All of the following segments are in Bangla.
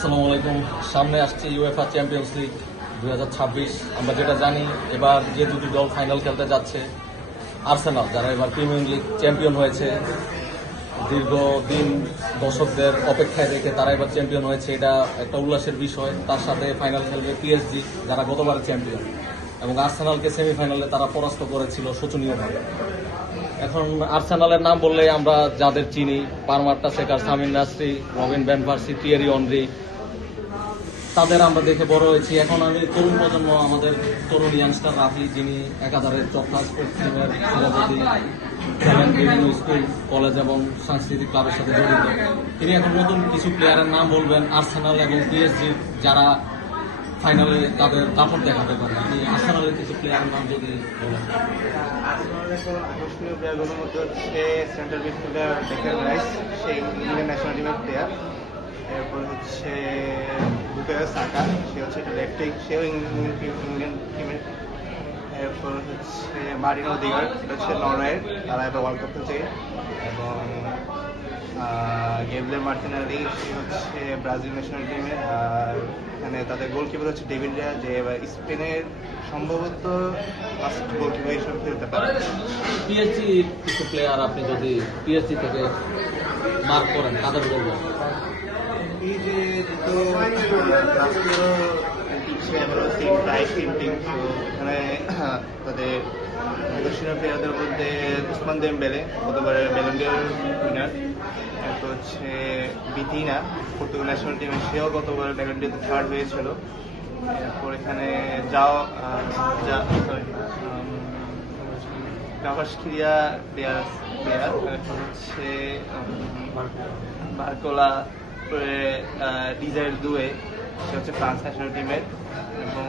আসসালামু আলাইকুম। সামনে আসছে ইউএফএ চ্যাম্পিয়ন্স লিগ 2026। আমরা যেটা জানি, এবার যে দুটি দল ফাইনাল খেলতে যাচ্ছে, আর্সেনাল যারা এবার প্রিমিয়ার লিগ চ্যাম্পিয়ন হয়েছে, দীর্ঘদিন দর্শকদের অপেক্ষায় রেখে তারা এবার চ্যাম্পিয়ন হয়েছে, এটা একটা উল্লাসের বিষয়। তার সাথে ফাইনাল খেলবে পিএসজি যারা গতবার চ্যাম্পিয়ন, এবং আর্সেনালকে সেমিফাইনালে তারা পরাস্ত করেছিল শোচনীয়ভাবে। এখন আর্সেনালের নাম বললে আমরা যাদের চিনি, পারমার্টা সেকার, Samir Nasri, Robin van Persie, Thierry Henry, তাদের আমরা দেখে বড় হয়েছি। এখন আমি তরুণ প্রজন্ম, আমাদের তরুণ ইয়াংস্টার রাফি, যিনি একাধারের চক্রা স্পোর্টস টিমের সভাপতি, খেলেন বিভিন্ন স্কুল, কলেজ এবং সাংস্কৃতিক ক্লাবের সাথে জড়িত। তিনি এখন নতুন কিছু প্লেয়ারের নাম বলবেন আর্সেনাল এবং পিএসজি যারা ফাইনালে তাদের দাপট দেখাতে পারে। আপনি আর্সেনালের কিছু প্লেয়ারের নাম যদি বলেন। আকর্ষণীয় প্লেয়ারগুলোর মধ্যে হচ্ছে সেন্ট্রাল মিডফিল্ডার ডেকান রাইস, সেই ইংল্যান্ড ন্যাশনাল টিমের প্লেয়ার। এরপর হচ্ছে বুকায়ো সাকা, সে হচ্ছে একটা লেফট উইং, সেও ইংল্যান্ড টিমের। এরপর হচ্ছে মার্টিন ওদেগার্ড, এটা হচ্ছে নরওয়ের, তারা এবার ওয়ার্ল্ড কাপ খেলছে। এবং গেব্রিয়েল মার্টিনেলি, সে হচ্ছে ব্রাজিল ন্যাশনাল টিমের। আর এখানে তাদের গোলকিপার হচ্ছে ডেভিড রিয়া, যে এবার স্পেনের সম্ভবত ফার্স্ট গোলকিপার হিসেবে খেলতে পারে। পিএসজি কিছু প্লেয়ার আপনি যদি পিএসজি থেকে মার্ক করেন, তাদের বলবেন। এই যে দুটো রাষ্ট্রীয় টিম, প্রায় সেম টিম, তো এখানে তাদের আকর্ষণীয় প্লেয়ারদের মধ্যে উসমান দেমবেলে, গতবারের ব্যালন ডি অর উইনার। এরপর হচ্ছে বিতিনা, পর্তুগাল ন্যাশনাল টিমের, সেও গতবারের ব্যালন ডি অর থার্ড হয়েছিল। এরপর এখানে গাভাস্কিরিয়া প্লেয়ার। এরপর হচ্ছে বার্কোলা, ডিজাইল দুয়ে, সে হচ্ছে ফ্রান্স ন্যাশনাল টিমের। এবং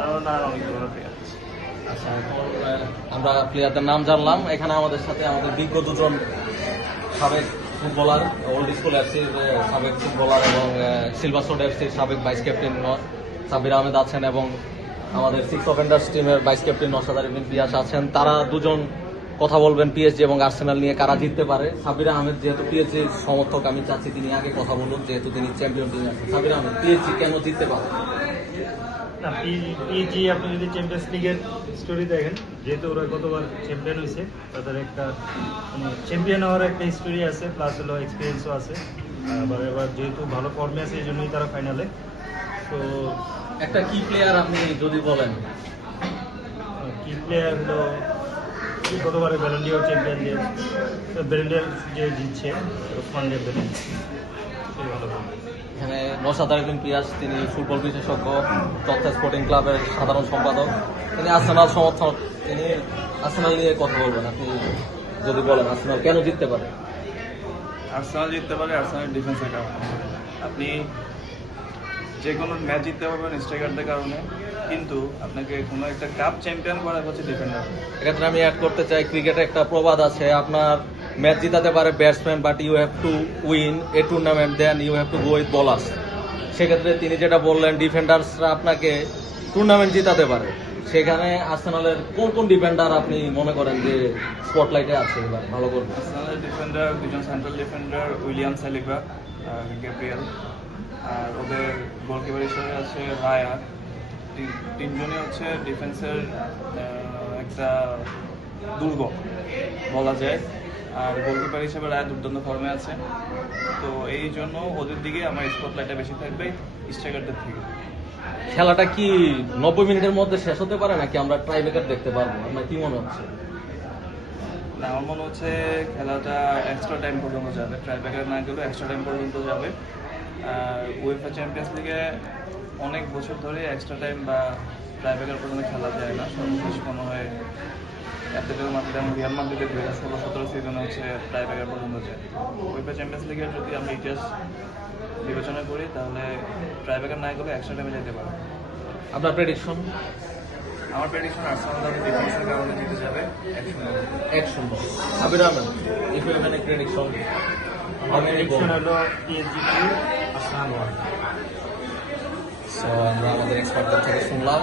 আরও নানান অনেকগুলো প্লেয়ার আছে। আচ্ছা, এখন আমরা প্লেয়ারদের নাম জানলাম। এখানে আমাদের সাথে আমাদের বিজ্ঞ দুজন সাবেক ফুটবলার, ওল্ড স্কুল এফসির সাবেক ফুটবলার এবং সিলভারস্টোন এফসির সাবেক ভাইস ক্যাপ্টেন সাবির আহমেদ আছেন, এবং আমাদের সিক্স অফেন্ডার্স টিমের ভাইস ক্যাপ্টেন নওশাদ আরিফিন পিয়াস আছেন। তারা দুজন কথা বলবেন পিএসজি এবং আর্সেনাল নিয়ে, কারা জিততে পারে। সাবির আহমেদ যেহেতু পিএসজির সমর্থক, আমি চাচ্ছি তিনি আগে কথা বলুন, যেহেতু তিনি চ্যাম্পিয়ন টিমে আছেন। সাবির আহমেদ, পিএসজি কেন জিততে পারে? না, পিএসজি আপনি যদি চ্যাম্পিয়ন্স লিগের স্টোরি দেখেন, যেহেতু ওরা গতবার চ্যাম্পিয়ন হয়েছে, তাদের একটা চ্যাম্পিয়ন হওয়ার একটা হিস্টোরি আছে, প্লাস হলো এক্সপিরিয়েন্সও আছে। আবার এবার যেহেতু ভালো ফর্মে আছে, এই জন্যই তারা ফাইনালে। তো একটা কি প্লেয়ার আপনি যদি বলেন। কি প্লেয়ার হলো গতবারে ব্যালন ডি অর চ্যাম্পিয়ন, যে জিতছে ওসমান দেমবেলে, সে ভালো করবে। এখানে নওশাদ আরিফিন পিয়াস, তিনি ফুটবল বিশেষজ্ঞ, তথা স্পোর্টিং ক্লাবের সাধারণ সম্পাদক, তিনি আর্সেনাল সমর্থক। তিনি আর্সেনাল নিয়ে কথা বলবেন। আপনি যদি বলেন আর্সেনাল কেন জিততে পারে। আর্সেনাল জিততে পারে আর্সেনাল ডিফেন্সের কারণে। আপনি যে কোনো ম্যাচ জিততে পারবেন স্ট্রাইকারদের কারণে, কিন্তু আপনাকে কোনো একটা কাপ চ্যাম্পিয়ন করা হচ্ছে ডিফেন্ডার। এক্ষেত্রে আমি অ্যাড করতে চাই, ক্রিকেটে একটা প্রবাদ আছে, আপনার ম্যাচ জিতাতে পারে batsman, but you have to win a tournament, then you have to go with bowlers. সেক্ষেত্রে তিনি যেটা বললেন, ডিফেন্ডার্সরা আপনাকে টুর্নামেন্ট জিতাতে পারে। সেখানে আর্সেনালের কোন কোন ডিফেন্ডার আপনি মনে করেন যে স্পটলাইটে আছে এবার ভালো করবে? আর্সেনালের ডিফেন্ডার, দুজন central defender, William Saliba, Gabriel, আর ওদের গোলকিপার হিসেবে আছে রায়া। তিনজনই হচ্ছে ডিফেন্সের একটা দুর্গ বলা যায়। আর গোলকিপার হিসেবে রায়া দুর্দান্ত ফর্মে আছে। তো এই জন্য ওদের দিকে আমার স্পটলাইটটা বেশি থাকবে স্ট্রাইকারদের থেকে। খেলাটা কি 90 মিনিটের মধ্যে শেষ হতে পারে, নাকি আমরা টাইব্রেকার দেখতে পারবো? আপনার কি মনে হচ্ছে? আমার মনে হচ্ছে খেলাটা এক্সট্রা টাইম পর্যন্ত যাবে, টাইব্রেকার না গেলেও এক্সট্রা টাইম পর্যন্ত যাবে। আর উয়েফা চ্যাম্পিয়ন্স লিগে অনেক বছর ধরে এক্সট্রা টাইম বা টাইব্রেকার পর্যন্ত খেলা যায় না। সর্বশেষ মনে হয় অ্যাথলেটিকো মাদ্রিদ এবং রিয়াল মাদ্রিদের 2016-17 সিজনে হচ্ছে টাইব্রেকার পর্যন্ত যায়। উয়েফা চ্যাম্পিয়ন্স লিগের যদি আমরা ইতিহাস বিবেচনা করি, তাহলে টাইব্রেকার না গেলেও এক্সট্রা টাইমে যেতে পারে। আপনার প্রেডিকশন? আমার প্রেডিকশন আর্সেনাল তাদের ডিফেন্সের কারণে জিতে যাবে 1-0। Sabir Ahmed, equivalent prediction? Prediction হলো পিএসজি 2, আর্সেনাল 1। সো আমরা আমাদের এক্সপার্টদের থেকে শুনলাম।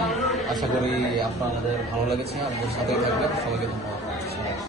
আশা করি আপনাদের ভালো লেগেছে। আমাদের সাথেই থাকবেন। সবাইকে ধন্যবাদ।